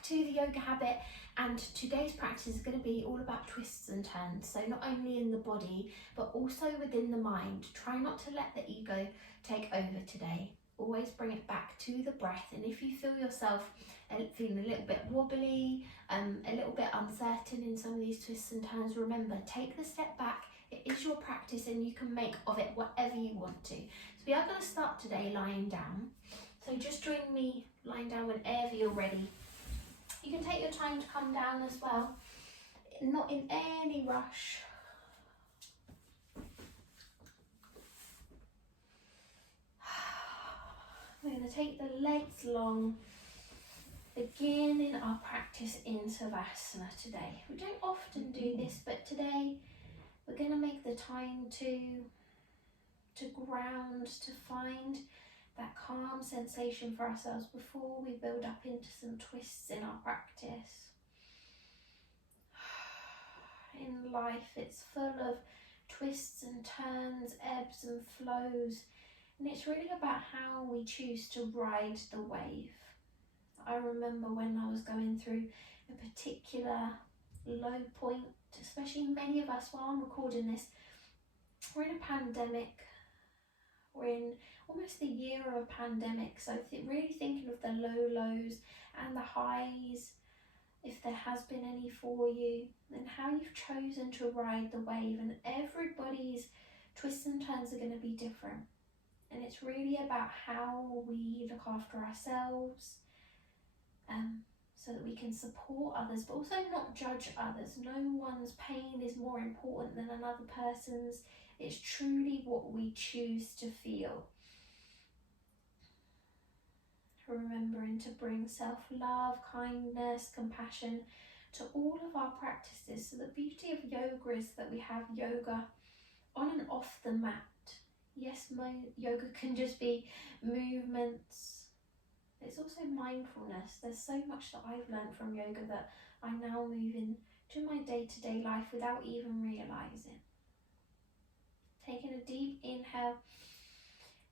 back to the yoga habit, and today's practice is going to be all about twists and turns. So not only in the body, but also within the mind. Try not to let the ego take over today. Always bring it back to the breath. And if you feel yourself feeling a little bit wobbly, a little bit uncertain in some of these twists and turns, remember, take the step back. It is your practice and you can make of it whatever you want to. So we are going to start today lying down. So just join me lying down whenever you're ready. You can take your time to come down as well, not in any rush. We're going to take the legs long, beginning our practice in Savasana today. We don't often do this, but today we're going to make the time to ground, to find that calm sensation for ourselves before we build up into some twists in our practice. In life, it's full of twists and turns, ebbs and flows, and it's really about how we choose to ride the wave. I remember when I was going through a particular low point, especially many of us, while I'm recording this, we're in a pandemic. We're in almost the year of a pandemic, so really thinking of the low lows and the highs, if there has been any for you, and how you've chosen to ride the wave. And everybody's twists and turns are going to be different, and it's really about how we look after ourselves, so that we can support others, but also not judge others. No one's pain is more important than another person's. It's truly what we choose to feel. Remembering to bring self-love, kindness, compassion to all of our practices. So the beauty of yoga is that we have yoga on and off the mat. Yes, yoga can just be movements. It's also mindfulness. There's so much that I've learned from yoga that I now move into my day-to-day life without even realising. Taking a deep inhale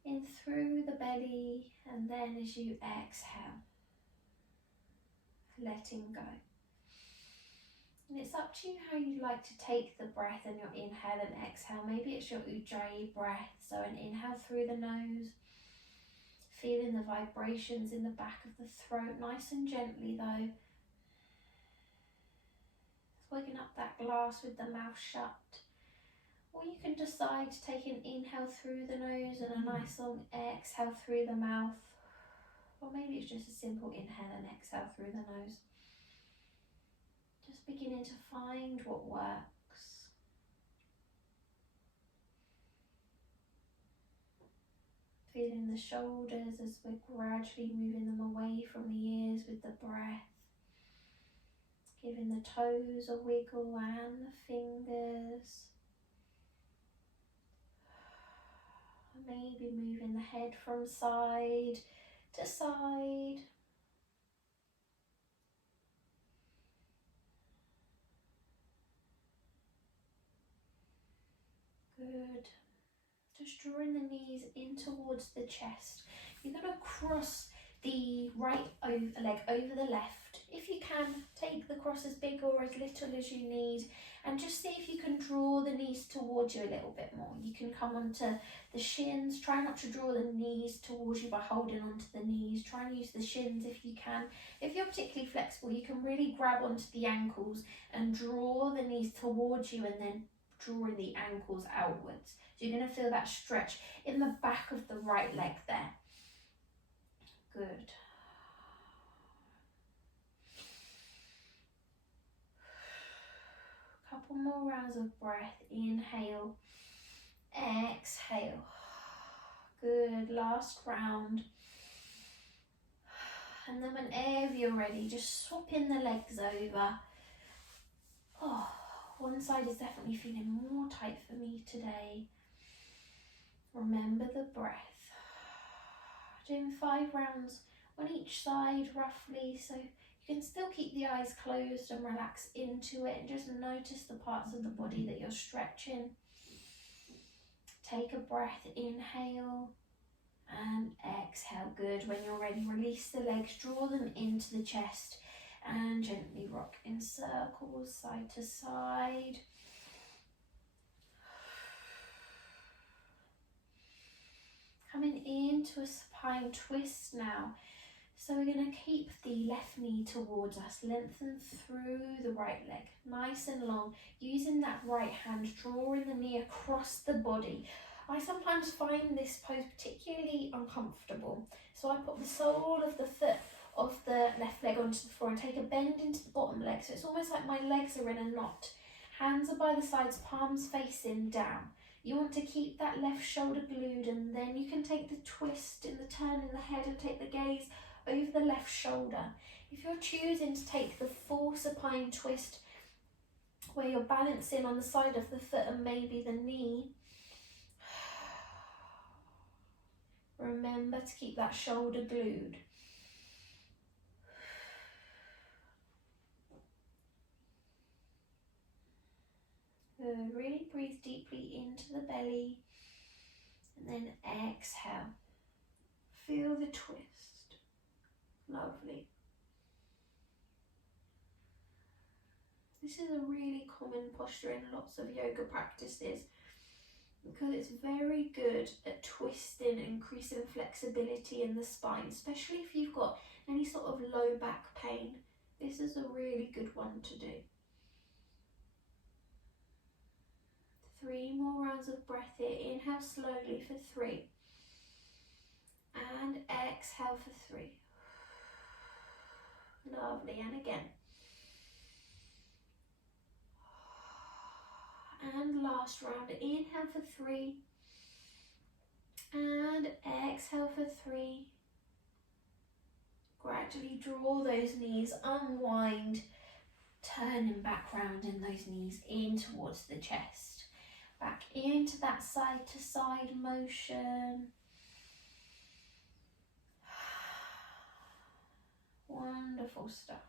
in through the belly, and then as you exhale, letting go. And it's up to you how you like to take the breath and your inhale and exhale. Maybe it's your Ujjayi breath, so an inhale through the nose, feeling the vibrations in the back of the throat, nice and gently though. Waking up that glass with the mouth shut. Or you can decide to take an inhale through the nose and a nice long exhale through the mouth. Or maybe it's just a simple inhale and exhale through the nose. Just beginning to find what works. Feeling the shoulders as we're gradually moving them away from the ears with the breath. Giving the toes a wiggle and the fingers. Maybe moving the head from side to side. Good. Just drawing the knees in towards the chest. You're going to cross the right leg over the left. If you can, take the cross as big or as little as you need, and just see if you can draw the knees towards you a little bit more. You can come onto the shins. Try not to draw the knees towards you by holding onto the knees. Try and use the shins if you can. If you're particularly flexible, you can really grab onto the ankles and draw the knees towards you, and then drawing the ankles outwards. So you're going to feel that stretch in the back of the right leg there. Good. Couple more rounds of breath. Inhale, exhale. Good. Last round. And then whenever you're ready, just swapping the legs over. Oh, one side is definitely feeling more tight for me today. Remember the breath. Doing 5 rounds on each side roughly, so you can still keep the eyes closed and relax into it, and just notice the parts of the body that you're stretching. Take a breath, inhale and exhale. Good. When you're ready, release the legs, draw them into the chest, And gently rock in circles, side to side. Coming into a supine twist now. So we're going to keep the left knee towards us, lengthen through the right leg, nice and long, using that right hand, drawing the knee across the body. I sometimes find this pose particularly uncomfortable, so I put the sole of the foot of the left leg onto the floor and take a bend into the bottom leg, so it's almost like my legs are in a knot. Hands are by the sides, palms facing down. You want to keep that left shoulder glued, and then you can take the twist in the turn in the head and take the gaze over the left shoulder. If you're choosing to take the full supine twist where you're balancing on the side of the foot and maybe the knee, remember to keep that shoulder glued. Good. Really breathe deeply into the belly and then exhale. Feel the twist. Lovely. This is a really common posture in lots of yoga practices because it's very good at twisting and increasing flexibility in the spine, especially if you've got any sort of low back pain. This is a really good one to do. 3 more rounds of breath here. Inhale slowly for 3 and exhale for 3. Lovely. And again. And last round. Inhale for 3 and exhale for 3. Gradually draw those knees, unwind, turning back round in those knees in towards the chest. Back into that side to side motion. Wonderful stuff.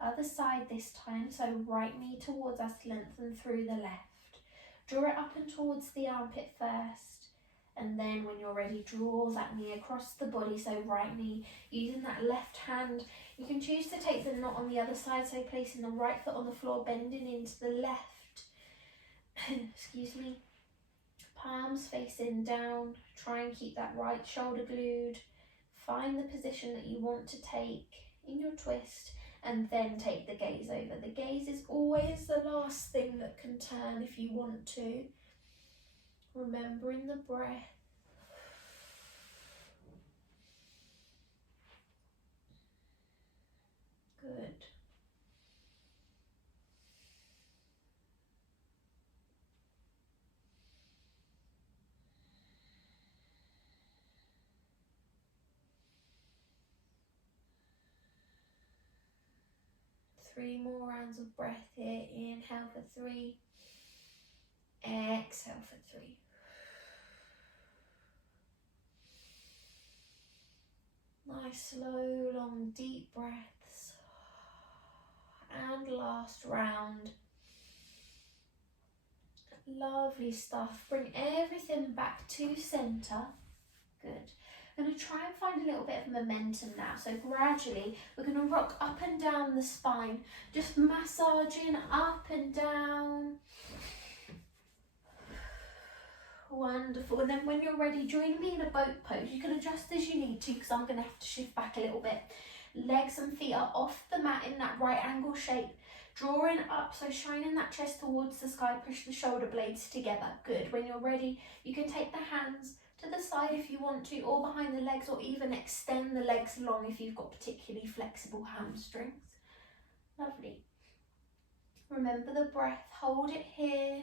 Other side this time, so right knee towards us, lengthen through the left. Draw it up and towards the armpit first, and then when you're ready, draw that knee across the body, so right knee, using that left hand. You can choose to take the knot on the other side, so placing the right foot on the floor, bending into the left. Excuse me. Palms facing down. Try and keep that right shoulder glued. Find the position that you want to take in your twist, and then take the gaze over. The gaze is always the last thing that can turn if you want to. Remembering the breath. Good. Three more rounds of breath here. Inhale for 3. Exhale for 3. Nice, slow, long, deep breaths. And last round. Lovely stuff. Bring everything back to centre. Good. I'm going to try and find a little bit of momentum now. So gradually, we're going to rock up and down the spine. Just massaging up and down. Wonderful. And then when you're ready, join me in a boat pose. You can adjust as you need to, because I'm going to have to shift back a little bit. Legs and feet are off the mat in that right angle shape. Drawing up, so shining that chest towards the sky. Push the shoulder blades together. Good. When you're ready, you can take the hands to the side if you want to, or behind the legs, or even extend the legs long if you've got particularly flexible hamstrings. Lovely. Remember the breath. Hold it here.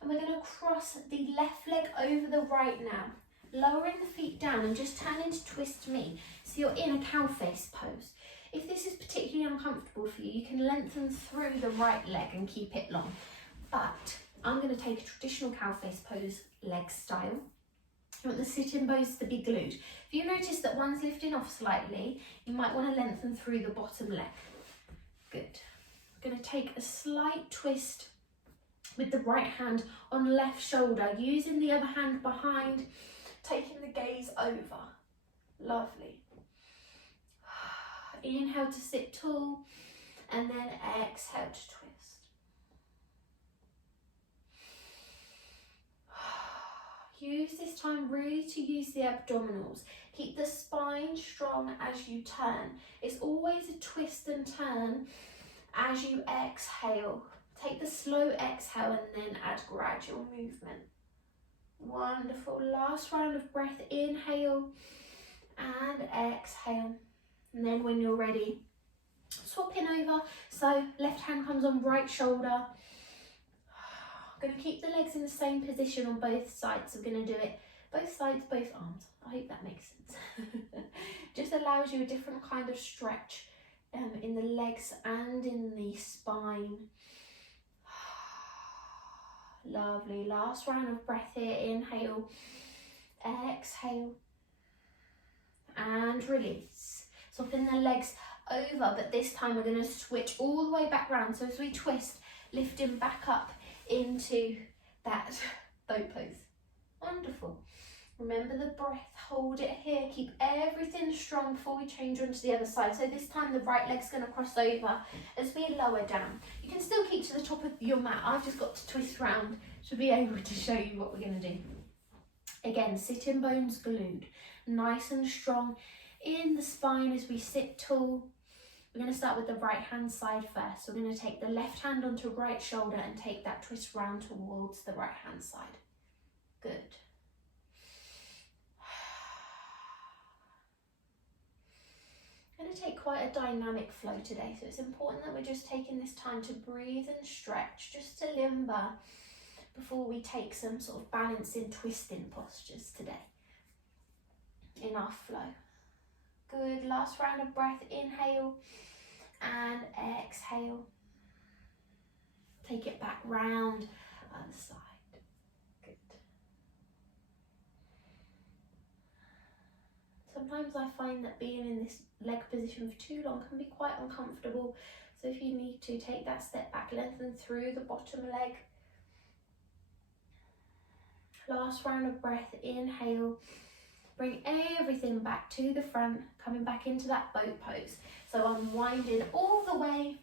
And we're going to cross the left leg over the right now. Lowering the feet down and just turning to twist me. So you're in a cow face pose. If this is particularly uncomfortable for you, you can lengthen through the right leg and keep it long. But I'm going to take a traditional cow face pose, leg style. You want the sitting bones to be glued. If you notice that one's lifting off slightly, you might want to lengthen through the bottom leg. Good. I'm going to take a slight twist with the right hand on left shoulder, using the other hand behind, taking the gaze over. Lovely. Inhale to sit tall, and then exhale to twist. Use this time really to use the abdominals. Keep the spine strong as you turn. It's always a twist and turn as you exhale. Take the slow exhale and then add gradual movement. Wonderful. Last round of breath. Inhale and exhale. And then when you're ready, swapping over. So left hand comes on right shoulder. I'm going to keep the legs in the same position on both sides. I'm going to do it both sides, both arms. I hope that makes sense. Just allows you a different kind of stretch in the legs and in the spine. Lovely. Last round of breath here. Inhale, exhale, and release. Soften the legs over, but this time we're going to switch all the way back round. So as we twist, lifting back up into that boat pose. Wonderful. Remember the breath, hold it here, keep everything strong before we change onto the other side. So this time the right leg's going to cross over as we lower down. You can still keep to the top of your mat. I've just got to twist round to be able to show you what we're going to do. Again, sitting bones glued, nice and strong in the spine as we sit tall. We're going to start with the right hand side first. So we're going to take the left hand onto right shoulder and take that twist round towards the right hand side. Good. I'm going to take quite a dynamic flow today, so it's important that we're just taking this time to breathe and stretch, just to limber before we take some sort of balancing, twisting postures today in our flow. Good. Last round of breath. Inhale and exhale. Take it back round, other side. Good. Sometimes I find that being in this leg position for too long can be quite uncomfortable. So if you need to, take that step back, lengthen through the bottom leg. Last round of breath. Inhale. Bring everything back to the front, coming back into that boat pose. So unwinding all the way.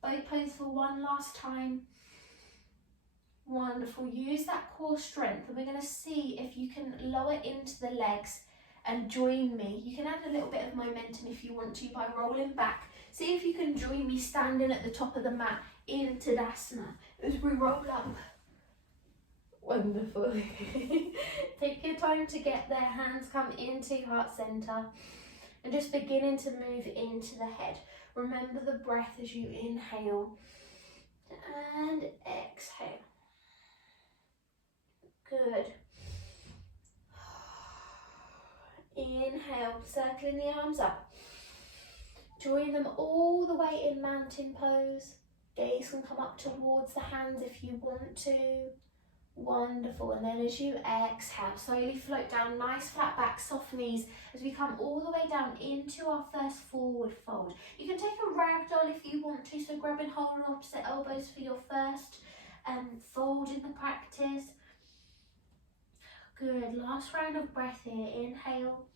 Boat pose for one last time. Wonderful. Use that core strength, and we're going to see if you can lower into the legs and join me. You can add a little bit of momentum if you want to by rolling back. See if you can join me standing at the top of the mat in Tadasana as we roll up. Wonderful. Take your time to get there. Hands come into heart center and just beginning to move into the head. Remember the breath as you inhale and exhale. Good. Inhale, circling the arms up. Join them all the way in mountain pose. Gaze can come up towards the hands if you want to. Wonderful. And then as you exhale, slowly float down, nice flat back, soft knees as we come all the way down into our first forward fold. You can take a ragdoll if you want to, so grab and hold on opposite elbows for your first fold in the practice. Good. Last round of breath here. Inhale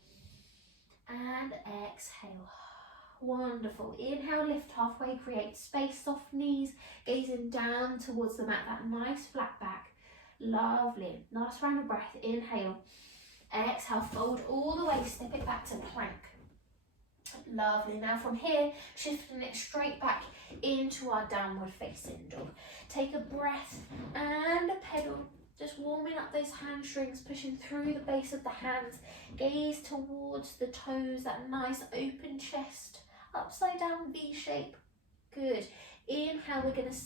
and exhale. Wonderful. Inhale, lift halfway, create space, soft knees, gazing down towards the mat, that nice flat back. Lovely. Last round of breath. Inhale. Exhale, fold all the way, step it back to plank. Lovely. Now from here, shifting it straight back into our downward facing dog. Take a breath and a pedal. Just warming up those hamstrings, pushing through the base of the hands. Gaze towards the toes, that nice open chest. Upside down V shape. Good. Inhale, we're going to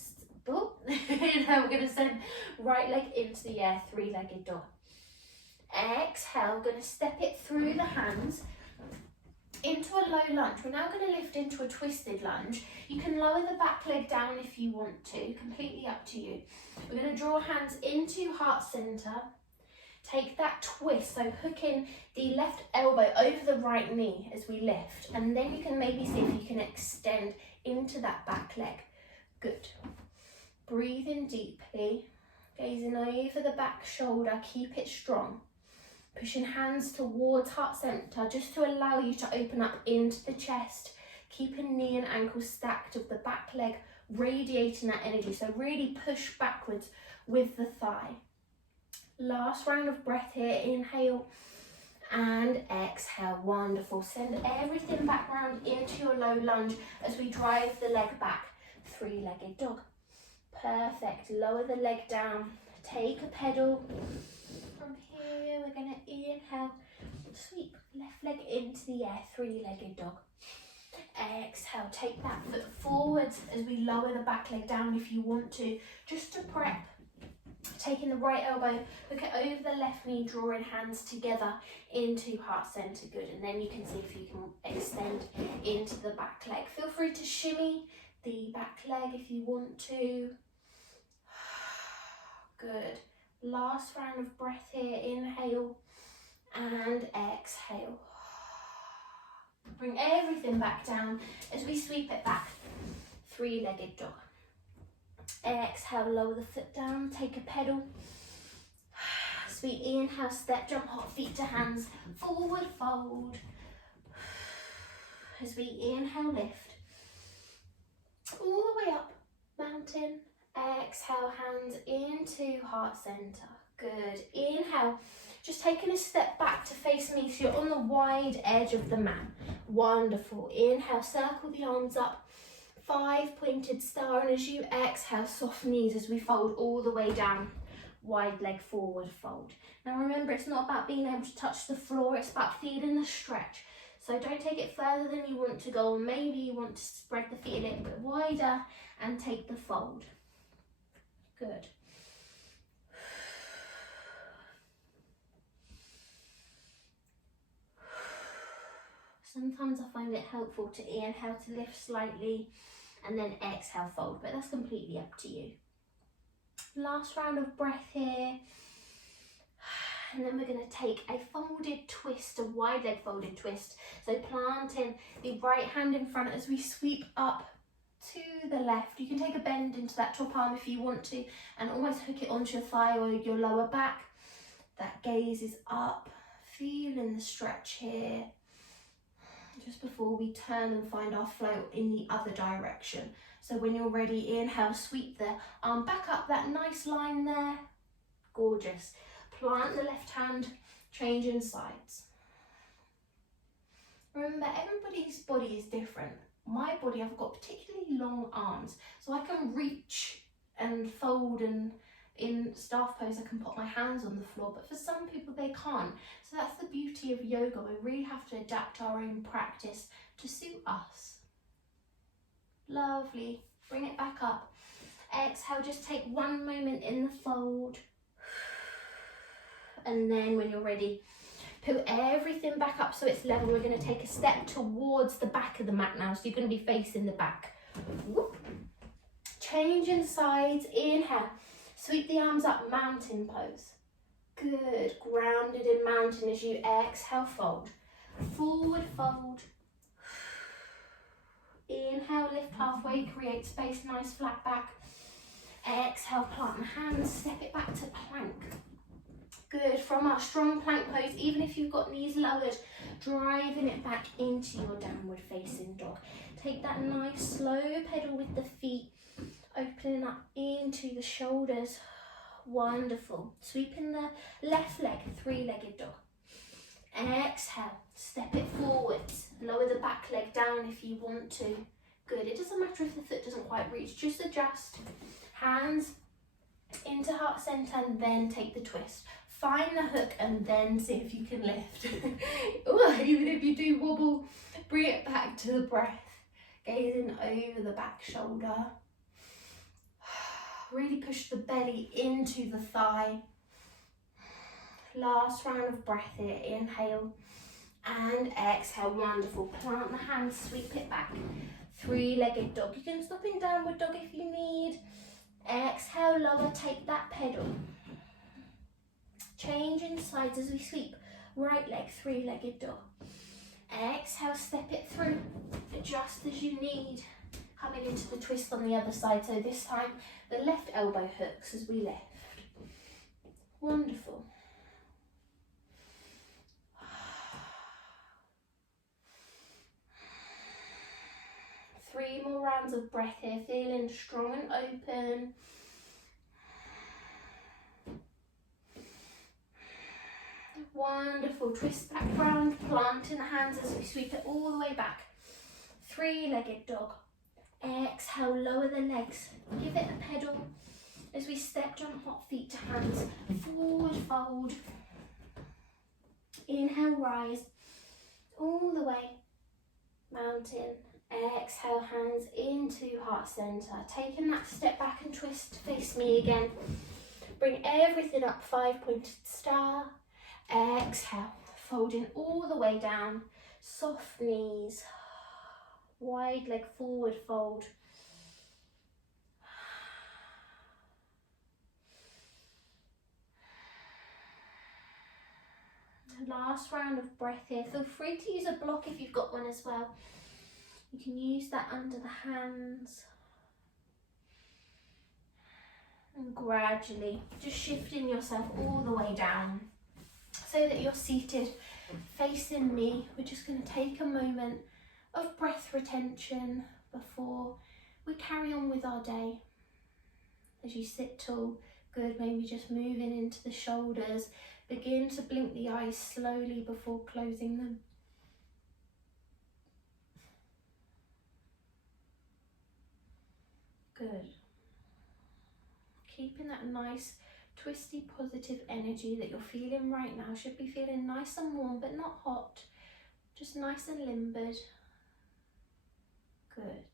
inhale, we're going to send right leg into the air, three-legged dog. Exhale, going to step it through the hands into a low lunge. We're now going to lift into a twisted lunge. You can lower the back leg down if you want to, completely up to you. We're going to draw hands into heart center. Take that twist, so hooking the left elbow over the right knee as we lift. And then you can maybe see if you can extend into that back leg. Good. Breathing deeply, gazing over the back shoulder, keep it strong. Pushing hands towards heart center just to allow you to open up into the chest keeping knee and ankle stacked with the back leg radiating that energy. So really push backwards with the thigh. Last round of breath here. Inhale and exhale. Wonderful. Send everything back round into your low lunge as we drive the leg back. Three-legged dog. Perfect. Lower the leg down. Take a pedal. From here, we're going to inhale. Sweep left leg into the air. Three-legged dog. Exhale. Take that foot forwards as we lower the back leg down if you want to. Just to prep. Taking the right elbow, look it over the left knee, drawing hands together into heart center. Good. And then you can see if you can extend into the back leg. Feel free to shimmy the back leg if you want to. Good. Last round of breath here. Inhale and exhale. Bring everything back down as we sweep it back. Three-legged dog. Exhale, lower the foot down, take a pedal. Sweet inhale, step, jump, hot feet to hands, forward fold. As we inhale, lift. All the way up, mountain. Exhale, hands into heart center. Good. Inhale, just taking a step back to face me so you're on the wide edge of the mat. Wonderful. Inhale, circle the arms up. 5-pointed star, and as you exhale, soft knees as we fold all the way down. Wide leg forward fold. Now remember, it's not about being able to touch the floor, it's about feeling the stretch. So don't take it further than you want to go, or maybe you want to spread the feet a little bit wider and take the fold. Good. Sometimes I find it helpful to inhale to lift slightly and then exhale, fold, but that's completely up to you. Last round of breath here. And then we're going to take a folded twist, a wide leg folded twist. So planting the right hand in front as we sweep up to the left. You can take a bend into that top arm if you want to, and almost hook it onto your thigh or your lower back. That gaze is up, feeling the stretch here. Just before we turn and find our flow in the other direction. So when you're ready, inhale, sweep the arm back up, that nice line there. Gorgeous. Plant the left hand, changing sides. Remember, everybody's body is different. My body, I've got particularly long arms, so I can reach and fold, and in staff pose I can put my hands on the floor, but for some people they can't. So that's the beauty of yoga. We really have to adapt our own practice to suit us. Lovely. Bring it back up. Exhale, just take one moment in the fold. And then when you're ready, put everything back up so it's level. We're going to take a step towards the back of the mat now, so you're going to be facing the back. Whoop. Changing sides. Inhale. Sweep the arms up, mountain pose. Good, grounded in mountain as you exhale, fold. Forward fold. Inhale, lift halfway, create space, nice flat back. Exhale, plant the hands, step it back to plank. Good, from our strong plank pose, even if you've got knees lowered, driving it back into your downward facing dog. Take that nice slow pedal with the feet. Opening up into the shoulders. Wonderful. Sweeping the left leg, three-legged dog. Exhale, step it forwards. Lower the back leg down if you want to. Good. It doesn't matter if the foot doesn't quite reach, just adjust. Hands into heart center and then take the twist. Find the hook and then see if you can lift. Ooh, even if you do wobble, bring it back to the breath. Gazing over the back shoulder. Really push the belly into the thigh. Last round of breath here. Inhale and exhale. Wonderful. Plant the hands, sweep it back. Three-legged dog. You can stop in downward dog if you need. Exhale, lower, take that pedal. Changing sides as we sweep. Right leg, three-legged dog. Exhale, step it through. Adjust as you need. Coming into the twist on the other side. So this time, the left elbow hooks as we lift. Wonderful. 3 more rounds of breath here, feeling strong and open. Wonderful. Twist back round, planting the hands as we sweep it all the way back. 3-legged dog. Exhale, lower the legs. Give it a pedal as we step jump hot feet to hands. Forward fold. Inhale, rise. All the way. Mountain. Exhale, hands into heart center. Taking that step back and twist to face me again. Bring everything up, 5-pointed star. Exhale, folding all the way down. Soft knees. Wide leg forward fold. Last round of breath here. Feel free to use a block if you've got one as well. You can use that under the hands. And gradually just shifting yourself all the way down so that you're seated facing me. We're just going to take a moment of breath retention before we carry on with our day. As you sit tall, good, maybe just moving into the shoulders. Begin to blink the eyes slowly before closing them. Good. Keeping that nice, twisty, positive energy that you're feeling right now. Should be feeling nice and warm, but not hot. Just nice and limbered. Good.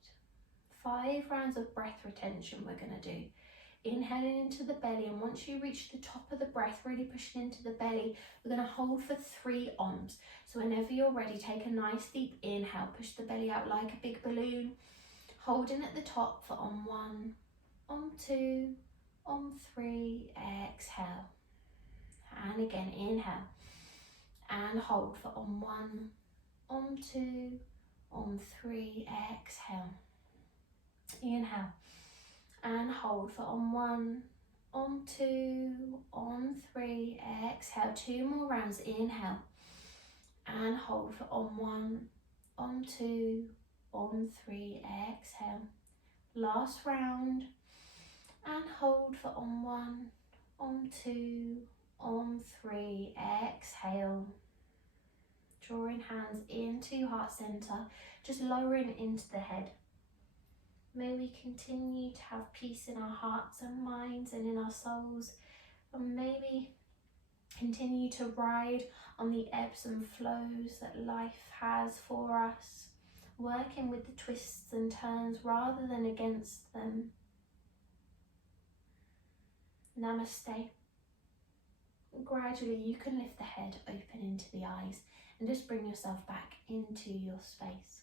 5 rounds of breath retention we're going to do. Inhaling into the belly, and once you reach the top of the breath, really pushing into the belly, we're going to hold for 3 ohms. So whenever you're ready, take a nice deep inhale, push the belly out like a big balloon, holding at the top for om 1, om 2, om 3, exhale. And again, inhale and hold for om 1, om 2, om 3, exhale. Inhale and hold for om 1, om 2, om 3, exhale. 2 more rounds. Inhale and hold for om 1, om 2, om 3, exhale. Last round and hold for om 1, om 2, om 3, exhale. Drawing hands into heart center, just lowering into the head. May we continue to have peace in our hearts and minds and in our souls, and maybe continue to ride on the ebbs and flows that life has for us, working with the twists and turns rather than against them. Namaste. Gradually you can lift the head open into the eyes and just bring yourself back into your space.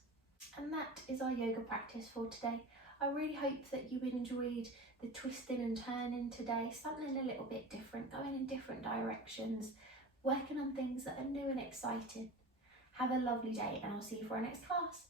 And that is our yoga practice for today. I really hope that you enjoyed the twisting and turning today, something a little bit different, going in different directions, working on things that are new and exciting. Have a lovely day, and I'll see you for our next class.